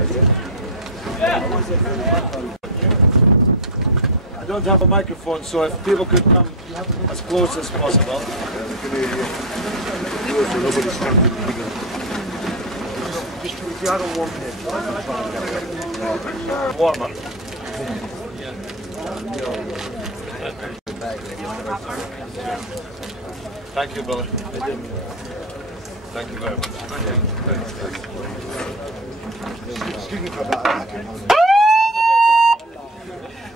I don't have a microphone, so if people could come as close as possible. Just if you had a warm head, warmer. Thank you, brother. Thank you very much.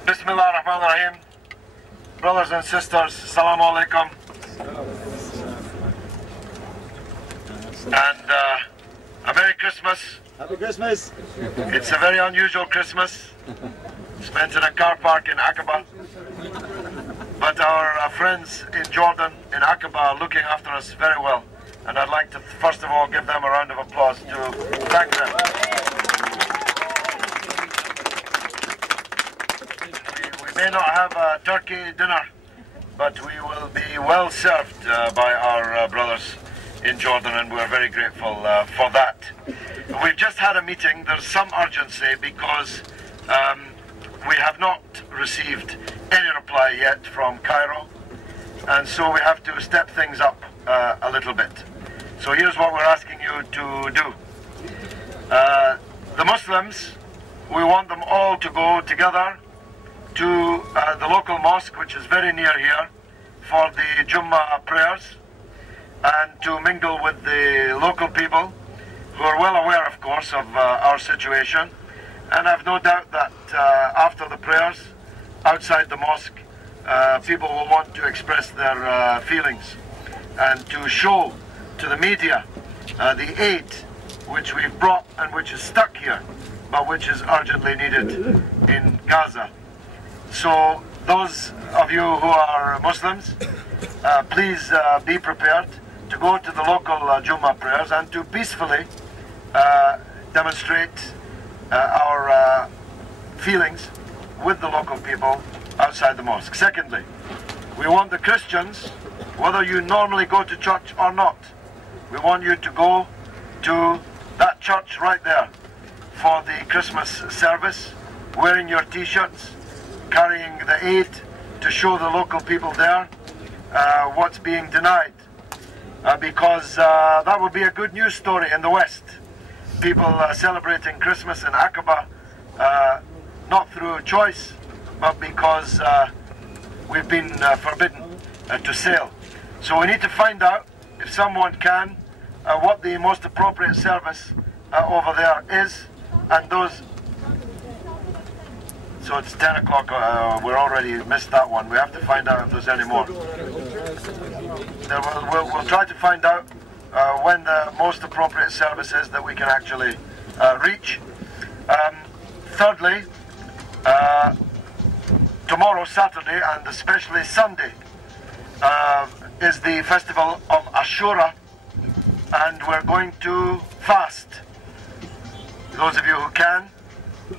Bismillah ar-Rahman ar-Rahim. Brothers and sisters, Assalamu alaikum. And a Merry Christmas. Happy Christmas. It's a very unusual Christmas. Spent in a car park in Aqaba. But our friends in Jordan, in Aqaba, are looking after us very well. And I'd like to first of all give them a round of applause to thank them. We may not have a turkey dinner, but we will be well served by our brothers in Jordan, and we're very grateful for that. We've just had a meeting. There's some urgency because we have not received any reply yet from Cairo, and so we have to step things up a little bit. So here's what we're asking you to do. The Muslims, we want them all to go together to the local mosque, which is very near here, for the Jummah prayers, and to mingle with the local people who are well aware, of course, of our situation. And I've no doubt that after the prayers, outside the mosque, people will want to express their feelings and to show to the media the aid which we've brought and which is stuck here, but which is urgently needed in Gaza. So those of you who are Muslims, please be prepared to go to the local Jummah prayers and to peacefully demonstrate our feelings with the local people outside the mosque. Secondly, we want the Christians, whether you normally go to church or not, we want you to go to that church right there for the Christmas service, wearing your t-shirts, carrying the aid to show the local people there what's being denied. Because that would be a good news story in the West. People celebrating Christmas in Aqaba, not through choice, but because we've been forbidden to sail. So we need to find out, if someone can, what the most appropriate service over there is, and those. So it's 10 o'clock, we're already missed that one. We have to find out if there's any more. We'll try to find out when the most appropriate service is that we can actually reach. Thirdly, tomorrow, Saturday, and especially Sunday, is the festival of Ashura, and we're going to fast. Those of you who can,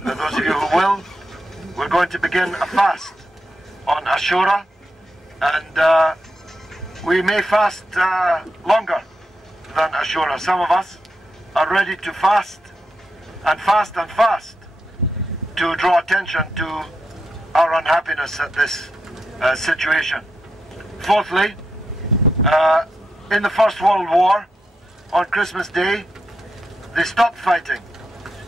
and those of you who will, we're going to begin a fast on Ashura, and we may fast longer than Ashura. Some of us are ready to fast and fast and fast to draw attention to our unhappiness at this situation. Fourthly, in the First World War, on Christmas Day, they stopped fighting.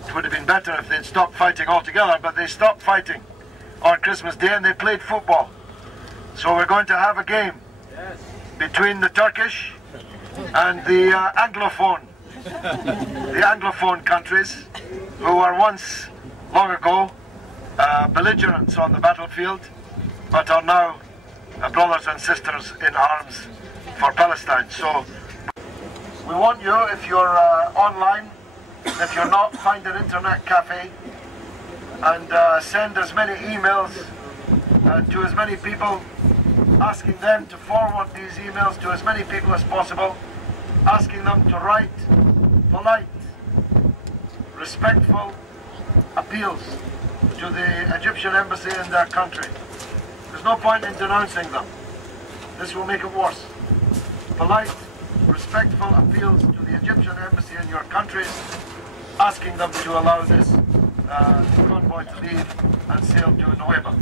It would have been better if they'd stopped fighting altogether, but they stopped fighting on Christmas Day and they played football. So we're going to have a game between the Turkish and the Anglophone countries, who were once, long ago, belligerents on the battlefield, but are now brothers and sisters in arms for Palestine. So we want you, if you're online, if you're not, find an internet cafe and send as many emails to as many people, asking them to forward these emails to as many people as possible, asking them to write polite, respectful appeals to the Egyptian embassy in their country. There's no point in denouncing them. This will make it worse. Polite, respectful appeals to the Egyptian embassy in your countries asking them to allow this convoy to leave and sail to Nueva.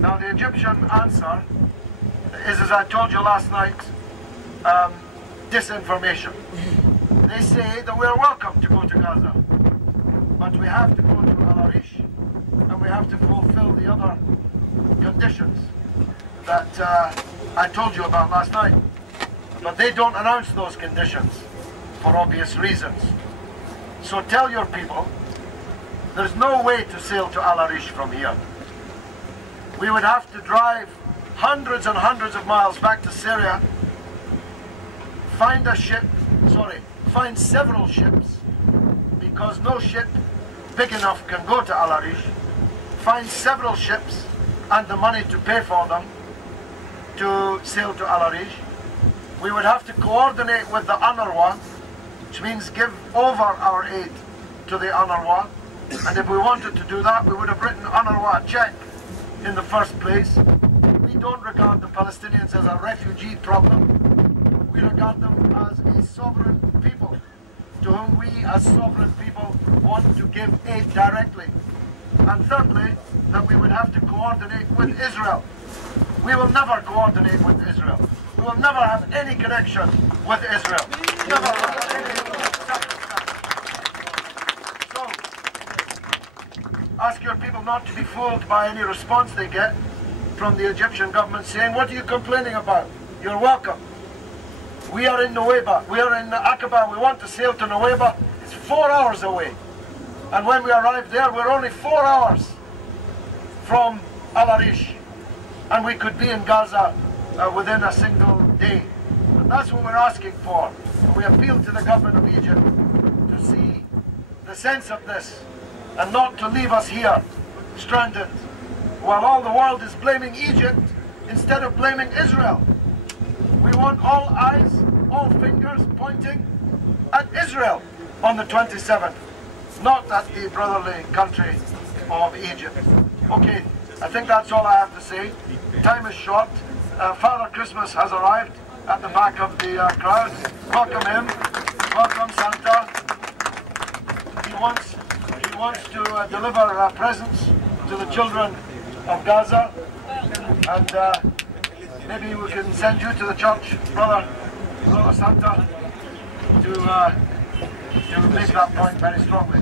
Now the Egyptian answer is, as I told you last night, disinformation. They say that we are welcome to go to Gaza, but we have to go to Al Arish and we have to fulfill the other conditions that I told you about last night. But they don't announce those conditions for obvious reasons. So tell your people there's no way to sail to Al Arish from here. We would have to drive hundreds and hundreds of miles back to Syria, find several ships, because no ship big enough can go to Al Arish, find several ships and the money to pay for them to sail to Al Arish. We would have to coordinate with the UNRWA, which means give over our aid to the UNRWA. And if we wanted to do that, we would have written UNRWA a check in the first place. We don't regard the Palestinians as a refugee problem. We regard them as a sovereign people, to whom we as sovereign people want to give aid directly. And thirdly, that we would have to coordinate with Israel. We will never coordinate with Israel. We will never have any connection with Israel. Never have any circumstance. So, ask your people not to be fooled by any response they get from the Egyptian government saying, what are you complaining about? You're welcome. We are in Nueva, we are in Aqaba, we want to sail to Nueva. It's 4 hours away. And when we arrive there, we're only 4 hours from Al Arish. And we could be in Gaza within a single day. And that's what we're asking for. And we appeal to the government of Egypt to see the sense of this and not to leave us here stranded while all the world is blaming Egypt instead of blaming Israel. We want all eyes, all fingers pointing at Israel on the 27th, not at the brotherly country of Egypt. Okay, I think that's all I have to say. Time is short. Father Christmas has arrived at the back of the crowd. Welcome him. Welcome Santa. He wants to deliver presents to the children of Gaza, and maybe we can send you to the church, Brother Santa, to make that point very strongly.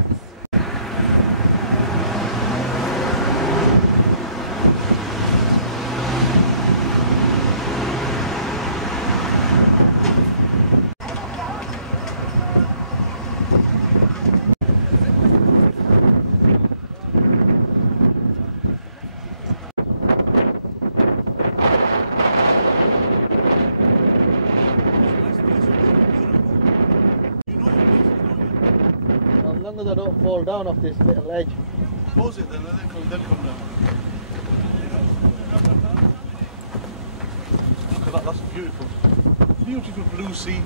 As long as I don't fall down off this little ledge. Pause it then, they'll come down. Look at that, that's beautiful. Beautiful blue sea.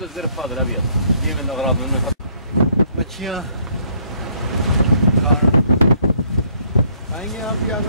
الزرفة هذا الأبيض دي من الأغراض منه मच्छियाँ आएंगे आप यार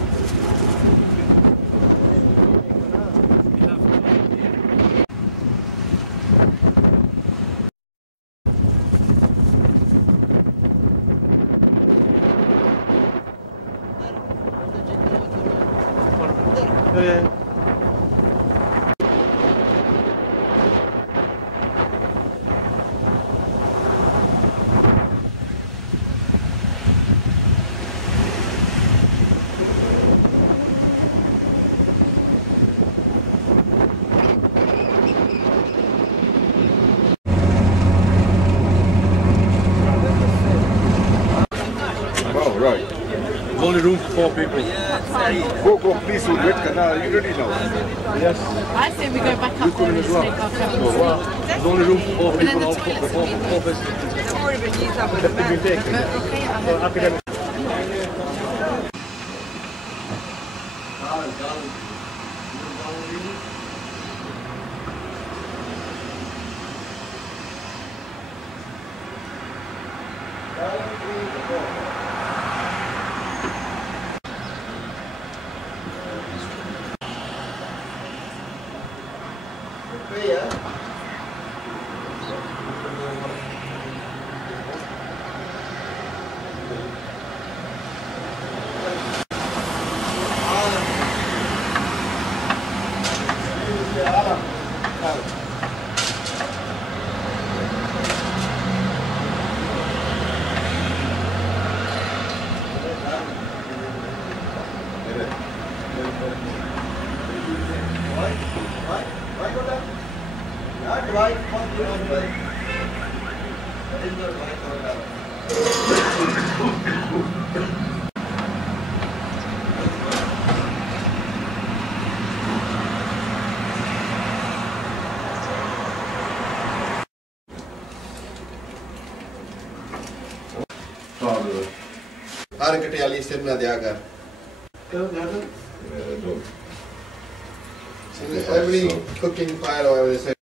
Right. There's only room for 4 people. Go, please, we'll wait. You already know. Yes. I say we go back up there and as well. take our time. No, well, there's only room for 4 people. And then the toilets will be in there. They've already been used up with the men. Okay, I heard. Academic. Arshad Ali Sidna Diagar. Every cooking fire, I will say.